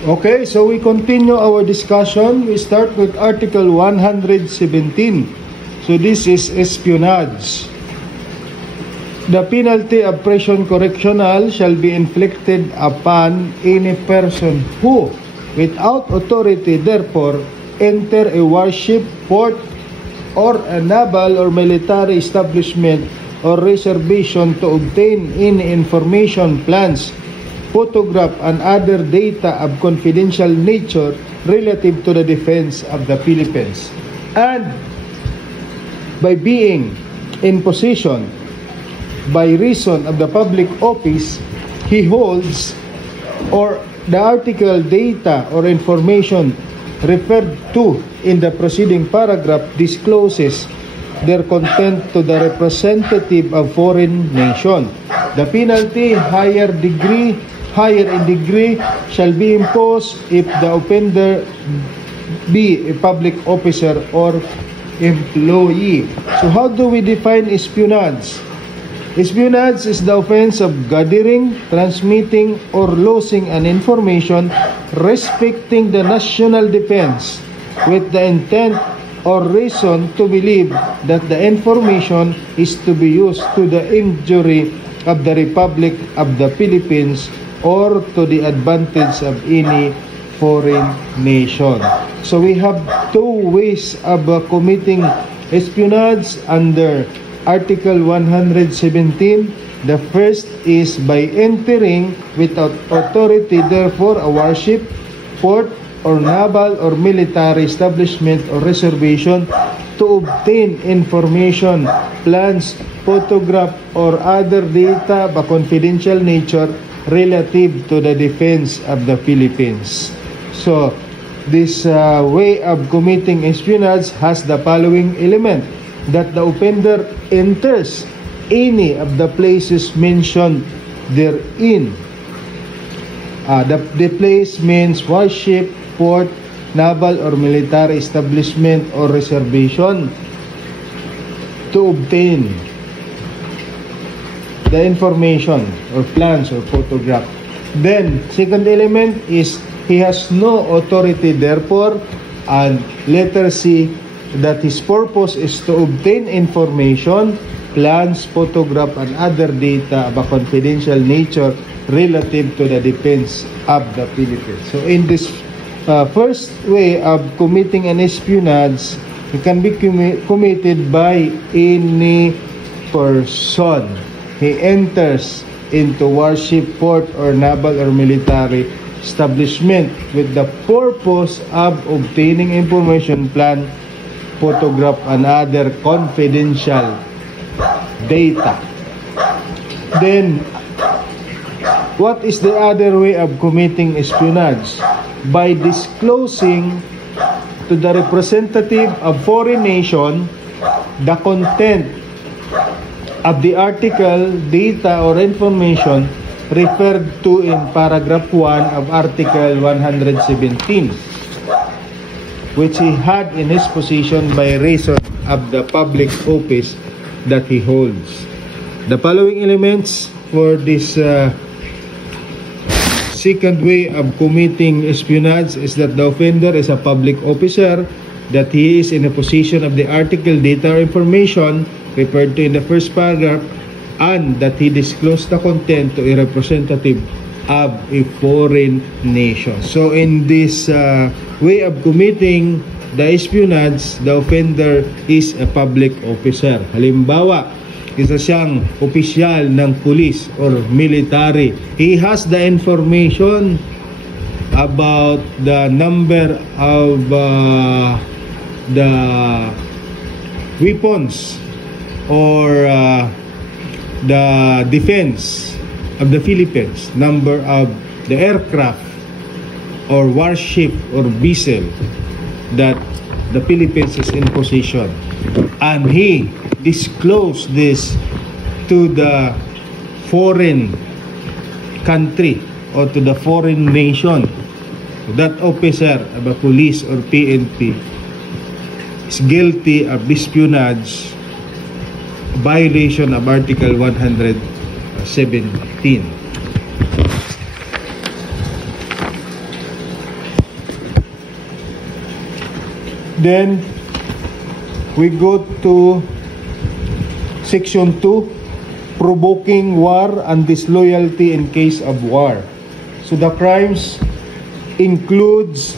Okay, so we continue our discussion. We start with Article 117. So this is espionage. The penalty of prison correctional shall be inflicted upon any person who, without authority, therefore, enter a warship, port, or a naval or military establishment or reservation to obtain any information, plans, photograph, and other data of confidential nature relative to the defense of the Philippines, and by being in possession by reason of the public office he holds, or the article, data, or information referred to in the preceding paragraph discloses their content to the representative of foreign nation. The penalty higher in degree shall be imposed if the offender be a public officer or employee. So how do we define espionage? Espionage is the offense of gathering, transmitting, or losing an information respecting the national defense with the intent or reason to believe that the information is to be used to the injury of the Republic of the Philippines or to the advantage of any foreign nation. So we have two ways of committing espionage under Article 117. The first is by entering without authority, therefore, a warship, port, or naval or military establishment or reservation to obtain information, plans, photograph, or other data of a confidential nature relative to the defense of the Philippines. So, this way of committing espionage has the following element: that the offender enters any of the places mentioned therein. The place means warship, port, naval or military establishment or reservation to obtain the information or plans or photograph. Then, second element is he has no authority, therefore, and letter C, that his purpose is to obtain information, plans, photograph, and other data of a confidential nature relative to the defense of the Philippines. So in this first way of committing an espionage, it can be committed by any person. He enters into warship, port, or naval or military establishment with the purpose of obtaining information, plan, photograph, and other confidential data. Then, what is the other way of committing espionage? By disclosing to the representative of foreign nation the content of the article, data, or information referred to in paragraph 1 of Article 117, which he had in his possession by reason of the public office that he holds. The following elements for this second way of committing espionage is that the offender is a public officer, that he is in a possession of the article, data, or information referred to in the first paragraph, and that he disclosed the content to a representative of a foreign nation. So in this way of committing the espionage, the offender is a public officer. Halimbawa, isa siyang opisyal ng police or military. He has the information about the number of the weapons or the defense of the Philippines, number of the aircraft or warship or vessel that the Philippines is in possession, and he disclosed this to the foreign country or to the foreign nation. That officer of a police or PNP is guilty of espionage, violation of Article 117. Then we go to section 2, provoking war and disloyalty in case of war. So the crimes includes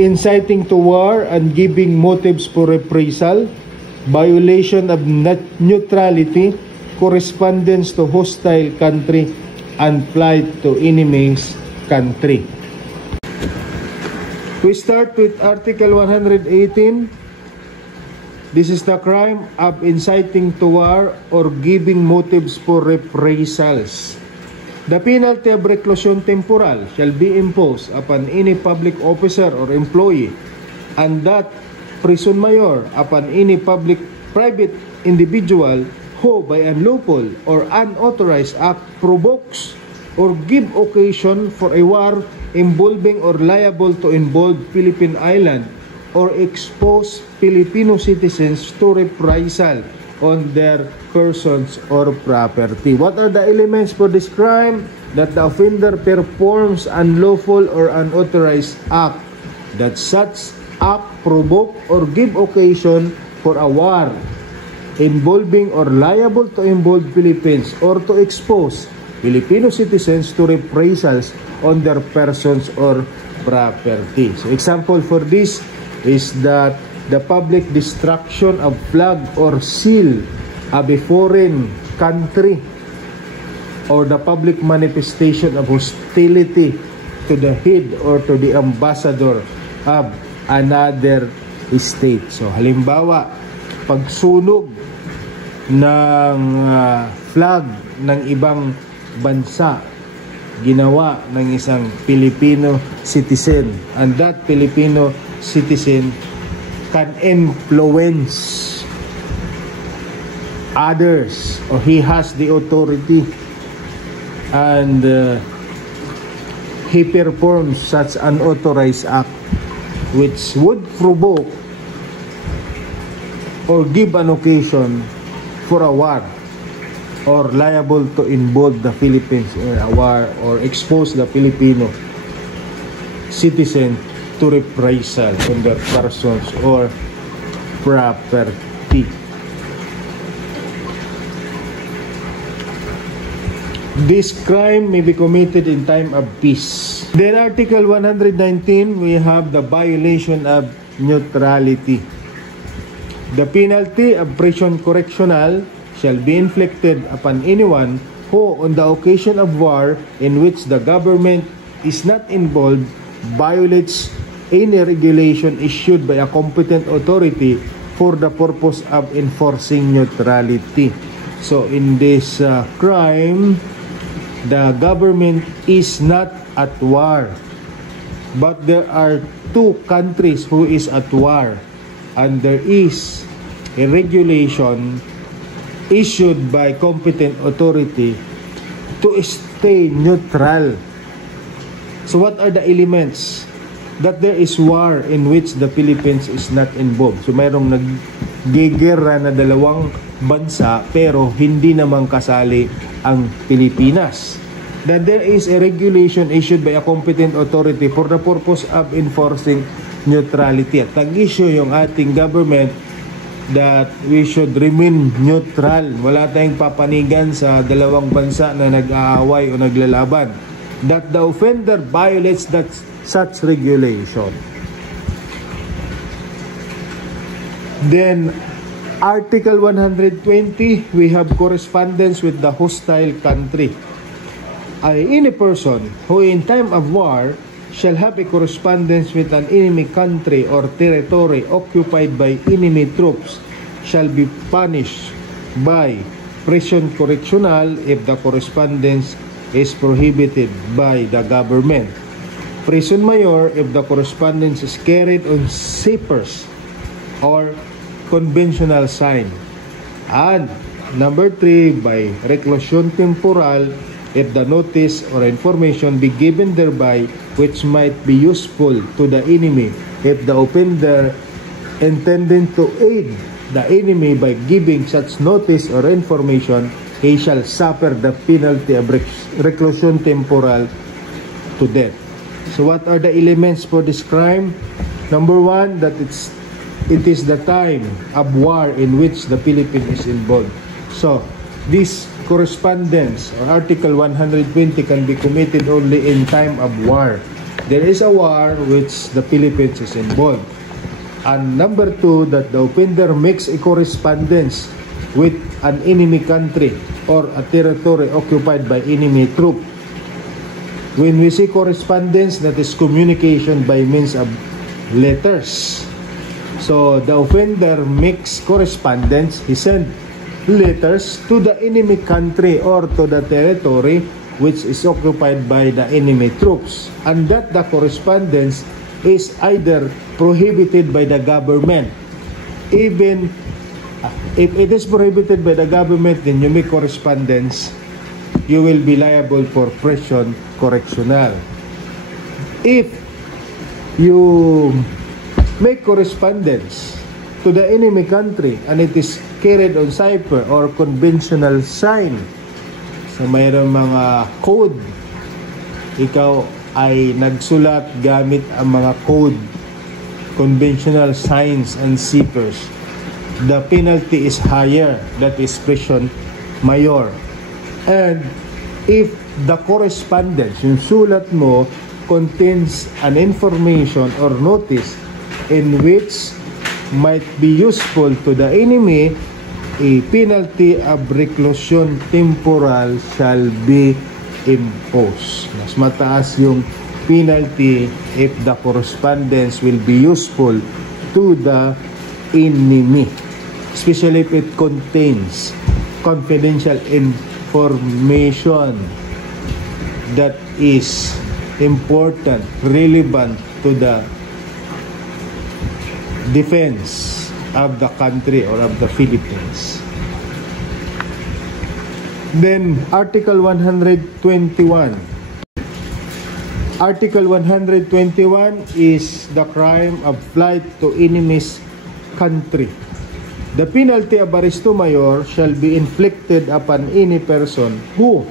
inciting to war and giving motives for reprisal, violation of neutrality, correspondence to hostile country, and flight to enemy's country. We start with Article 118. This is the crime of inciting to war or giving motives for reprisals. The penalty of reclusion temporal shall be imposed upon any public officer or employee, and that prison mayor upon any private individual who by unlawful or unauthorized act provokes or give occasion for a war involving or liable to involve Philippine Island or expose Filipino citizens to reprisal on their persons or property. What are the elements for this crime? That the offender performs unlawful or unauthorized act, that such act provoke or give occasion for a war involving or liable to involve Philippines or to expose Filipino citizens to reprisals on their persons or property. So example for this is that the public destruction of flag or seal of a foreign country, or the public manifestation of hostility to the head or to the ambassador of another state. So halimbawa, pagsunog ng flag ng ibang bansa ginawa ng isang Filipino citizen, and that Filipino citizen can influence others, or he has the authority and he performs such unauthorized act which would provoke or give an occasion for a war or liable to involve the Philippines in a war or expose the Filipino citizen to reprisal on their persons or property. This crime may be committed in time of peace. Then Article 119, we have the violation of neutrality. The penalty of prison correctional shall be inflicted upon anyone who, on the occasion of war in which the government is not involved, violates any regulation issued by a competent authority for the purpose of enforcing neutrality. So in this crime, the government is not at war, but there are two countries who is at war, and there is a regulation issued by competent authority to stay neutral. So what are the elements? That there is war in which the Philippines is not involved. So mayroong naggigera na dalawang bansa pero hindi naman kasali ang Pilipinas. That there is a regulation issued by a competent authority for the purpose of enforcing neutrality. At nag-issue yung ating government that we should remain neutral. Wala tayong papanigan sa dalawang bansa na nag-aaway o naglalaban. That the offender violates such regulation. Then Article 120, we have correspondence with the hostile country. Any person who in time of war shall have a correspondence with an enemy country or territory occupied by enemy troops shall be punished by prison correctional if the correspondence is prohibited by the government. Prison mayor if the correspondence is carried on papers or conventional sign. And number 3, by reclusion temporal if the notice or information be given thereby which might be useful to the enemy, if the offender intending to aid the enemy by giving such notice or information, he shall suffer the penalty of reclusion temporal to death. So what are the elements for this crime? Number one, that it is the time of war in which the Philippines is involved. So, this correspondence or Article 120 can be committed only in time of war. There is a war which the Philippines is involved. And number two, that the offender makes a correspondence with an enemy country or a territory occupied by enemy troop. When we say correspondence, that is communication by means of letters. So the offender makes correspondence, he sends letters to the enemy country or to the territory which is occupied by the enemy troops, and that the correspondence is either prohibited by the government. Even if it is prohibited by the government, then you make correspondence, you will be liable for prison correctional. If you make correspondence to the enemy country and it is carried on cipher or conventional sign, so mayroong mga code, ikaw ay nagsulat gamit ang mga code, conventional signs and ciphers, the penalty is higher, that is prison mayor. And if the correspondence, yung sulat mo, contains an information or notice in which might be useful to the enemy, a penalty of reclusion temporal shall be imposed. Mas mataas yung penalty if the correspondence will be useful to the enemy, especially if it contains confidential information that is important, relevant to the defense of the country or of the Philippines. Then, Article 121. Article 121 is the crime of flight to enemy's country. The penalty of arresto mayor shall be inflicted upon any person who,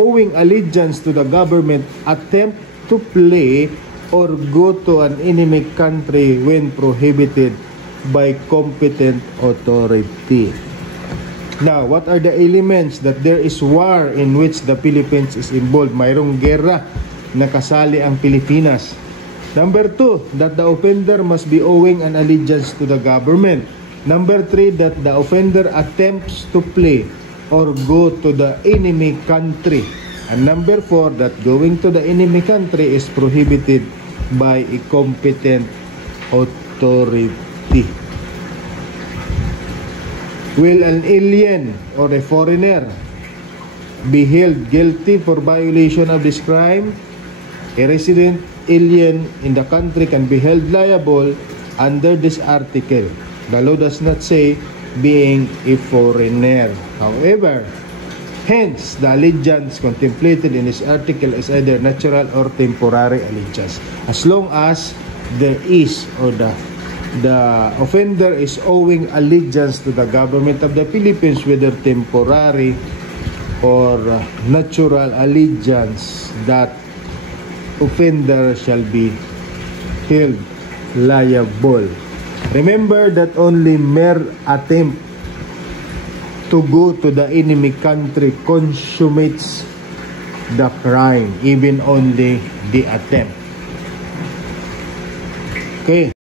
owing allegiance to the government, attempt to flee or go to an enemy country when prohibited by competent authority. Now, what are the elements that there is war in which the Philippines is involved? Mayroong gera na kasali ang Pilipinas. Number two, that the offender must be owing an allegiance to the government. Number three, that the offender attempts to flee or go to the enemy country. And number four, that going to the enemy country is prohibited by a competent authority. Will an alien or a foreigner be held guilty for violation of this crime? A resident alien in the country can be held liable under this article. The law does not say being a foreigner. However, hence, the allegiance contemplated in this article is either natural or temporary allegiance. As long as there is, or the offender is owing allegiance to the government of the Philippines, whether temporary or natural allegiance, that offender shall be held liable. Remember that only mere attempt to go to the enemy country consummates the crime, even only the attempt. Okay.